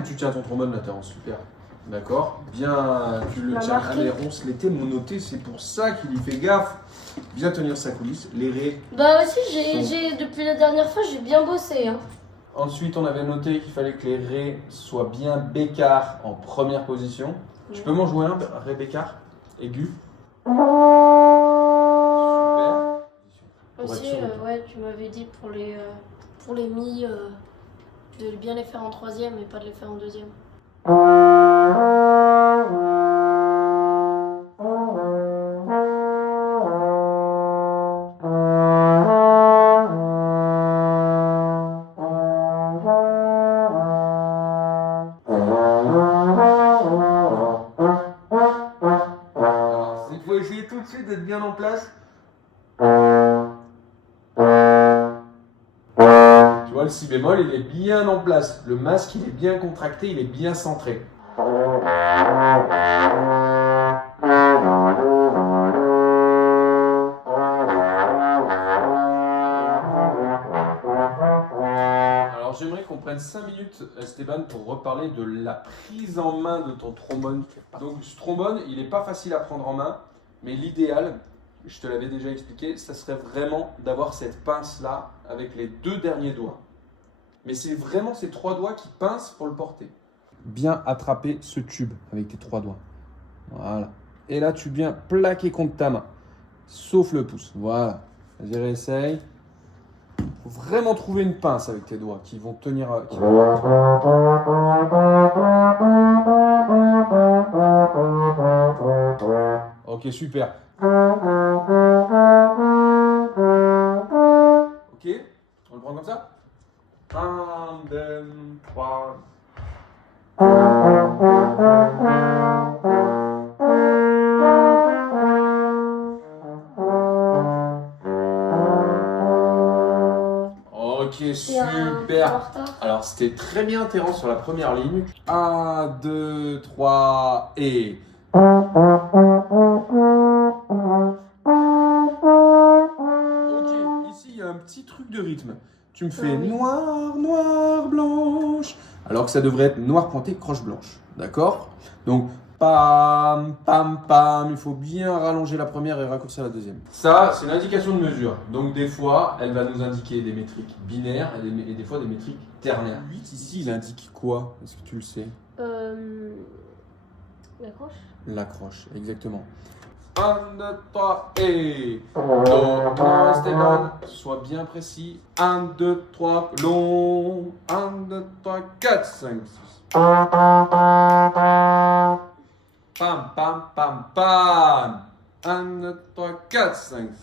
comme tu tiens ton trombone, là, Terence, super. D'accord. Bien, tu le M'a tiens. marqué. Allez, on se l'était monoté, c'est pour ça qu'il y fait gaffe. Bien tenir sa coulisse. Les raies. Bah aussi, depuis la dernière fois, j'ai bien bossé. Hein. Ensuite, on avait noté qu'il fallait que les raies soient bien bécard en première position. Tu peux m'en jouer un, ré bécard, aigu. Super. Pour être Aussi, sûr de tout. ouais, tu m'avais dit pour les mi, de bien les faire en troisième et pas de les faire en deuxième. Alors, il faut essayer tout de suite d'être bien en place. Tu vois, le si bémol, il est bien en place. Le masque, il est bien contracté, il est bien centré. Alors, j'aimerais qu'on prenne 5 minutes, Esteban, pour reparler de la prise en main de ton trombone. Donc, ce trombone, il n'est pas facile à prendre en main, mais l'idéal, je te l'avais déjà expliqué, ça serait vraiment d'avoir cette pince-là avec les 2 derniers doigts. Mais c'est vraiment ces 3 doigts qui pincent pour le porter. Bien attraper ce tube avec tes 3 doigts. Voilà. Et là, tu viens plaquer contre ta main, sauf le pouce. Voilà. Vas-y, réessaye. Faut vraiment trouver une pince avec tes doigts qui vont tenir. Ok, super. Ok, on le prend comme ça. 1, 2, 3. Ok, super. Alors, c'était très bien, Terence, sur la première ligne. 1, 2, 3 et. Ok, ici, il y a un petit truc de rythme. Tu me fais noir, noir, blanche. Alors que ça devrait être noir pointé, croche blanche. D'accord? Donc, pam, pam, pam. Il faut bien rallonger la première et raccourcir la deuxième. Ça, c'est une indication de mesure. Donc, des fois, elle va nous indiquer des métriques binaires et des fois des métriques ternaires. 8 ici, il indique quoi? Est-ce que tu le sais? La croche. La croche, exactement. 1, 2, 3 et. Non, Esteban, sois bien précis. 1, 2, 3, long. 1, 2, 3, 4, 5, 6. Pam, pam, pam, pam. 1, 2, 3, 4, 5, 6.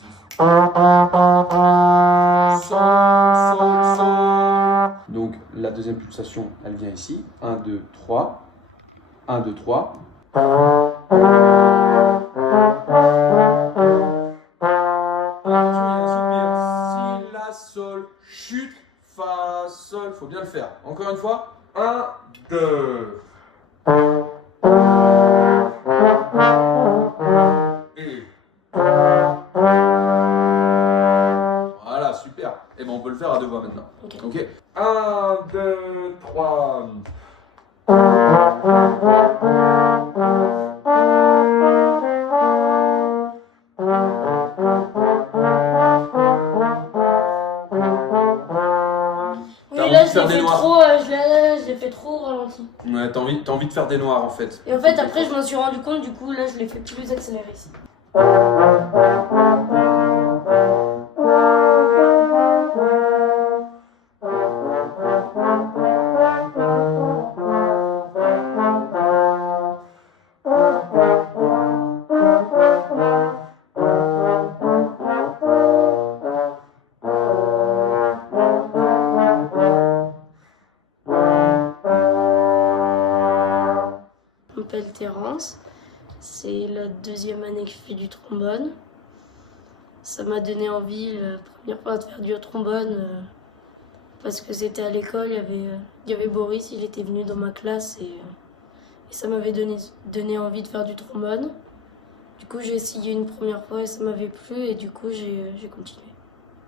Sol, sol, sol. Donc la deuxième pulsation, elle vient ici. 1, 2, 3. 1, 2, 3. Si, la, sol, chute, fa, sol. Faut bien le faire. Encore une fois. 1, 2. Et. Voilà, super. Et bon, on peut le faire à 2 voix maintenant. Ok. 1, 2, 3. Oui, là, je l'ai fait trop ralenti. Ouais, t'as envie de faire des noirs en fait. Et en fait, après, je m'en suis rendu compte, du coup, là, je l'ai fait plus accéléré ici. Je m'appelle Terence, c'est la 2e année que je fais du trombone. Ça m'a donné envie la première fois de faire du trombone parce que c'était à l'école, il y avait Boris, il était venu dans ma classe et ça m'avait donné envie de faire du trombone. Du coup j'ai essayé une première fois et ça m'avait plu et du coup j'ai continué.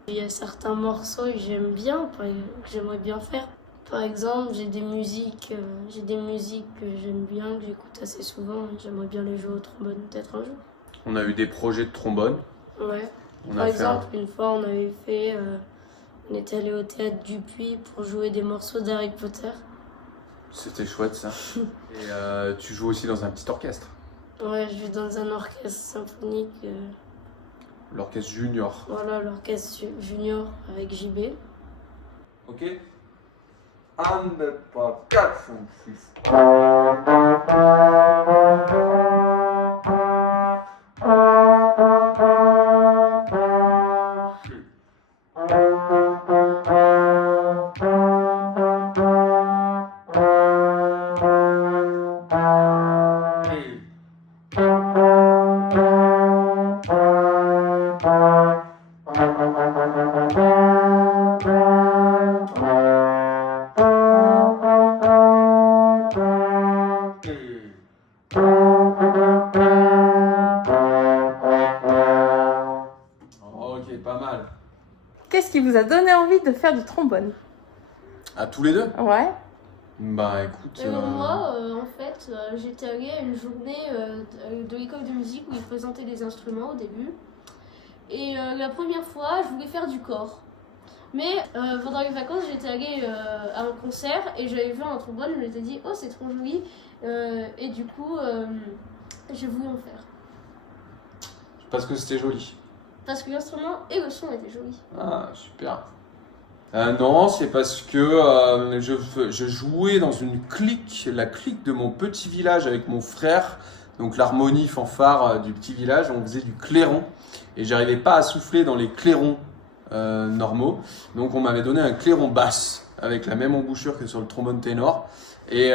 Il y a certains morceaux que j'aime bien, que j'aimerais bien faire. Par exemple, j'ai des musiques que j'aime bien, que j'écoute assez souvent. J'aimerais bien les jouer au trombone peut-être un jour. On a eu des projets de trombone. Ouais. On Par a exemple, une fois, on était allé au théâtre du Puy pour jouer des morceaux d'Harry Potter. C'était chouette ça. Et tu joues aussi dans un petit orchestre, Ouais, je vais dans un orchestre symphonique. l'orchestre junior. Voilà, l'orchestre junior avec JB. Ok. 1, 2, 3, 4, 5, 6. Ok, pas mal. Qu'est-ce qui vous a donné envie de faire du trombone? À tous les deux? Ouais. Bah écoute. Moi, en fait, j'étais allée à une journée de l'école de musique où ils présentaient des instruments au début. Et la première fois, je voulais faire du corps. Mais pendant les vacances, j'étais allée à un concert et j'avais vu un trombone. Je m'étais dit, oh, c'est trop joli. Et du coup, j'ai voulu en faire. Parce que c'était joli. Parce que l'instrument et le son étaient jolis. Ah, super. Non, c'est parce que je jouais dans une clique, la clique de mon petit village avec mon frère. Donc l'harmonie fanfare du petit village, on faisait du clairon. Et j'arrivais pas à souffler dans les clairons normaux. Donc on m'avait donné un clairon basse avec la même embouchure que sur le trombone ténor. Et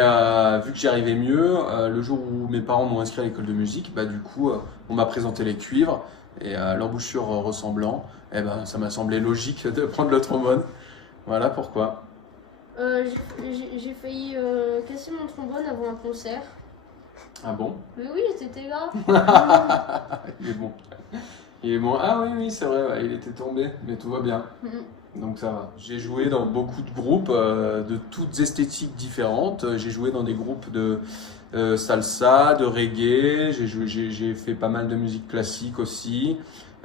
vu que j'y arrivais mieux, le jour où mes parents m'ont inscrit à l'école de musique, bah, du coup, on m'a présenté les cuivres et l'embouchure ressemblant. Et ben, ça m'a semblé logique de prendre le trombone. Voilà pourquoi. J'ai failli casser mon trombone avant un concert. Ah bon? Mais oui, t'étais là. Il est bon. Il est bon. Ah oui, oui, c'est vrai, ouais, il était tombé, mais tout va bien. Donc ça va. J'ai joué dans beaucoup de groupes de toutes esthétiques différentes. J'ai joué dans des groupes de salsa, de reggae. J'ai fait pas mal de musique classique aussi.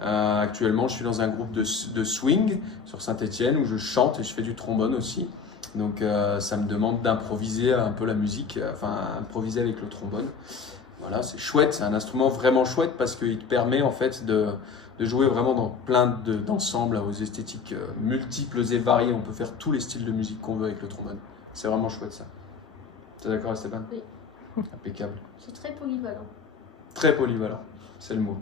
Actuellement, je suis dans un groupe de swing sur Saint-Étienne où je chante et je fais du trombone aussi. Donc ça me demande d'improviser un peu la musique, enfin improviser avec le trombone. Voilà, c'est chouette, c'est un instrument vraiment chouette parce qu'il te permet en fait de jouer vraiment dans plein d'ensembles aux esthétiques multiples et variées. On peut faire tous les styles de musique qu'on veut avec le trombone. C'est vraiment chouette ça. T'es d'accord, Esteban? Oui. Impeccable. C'est très polyvalent. Très polyvalent, c'est le mot.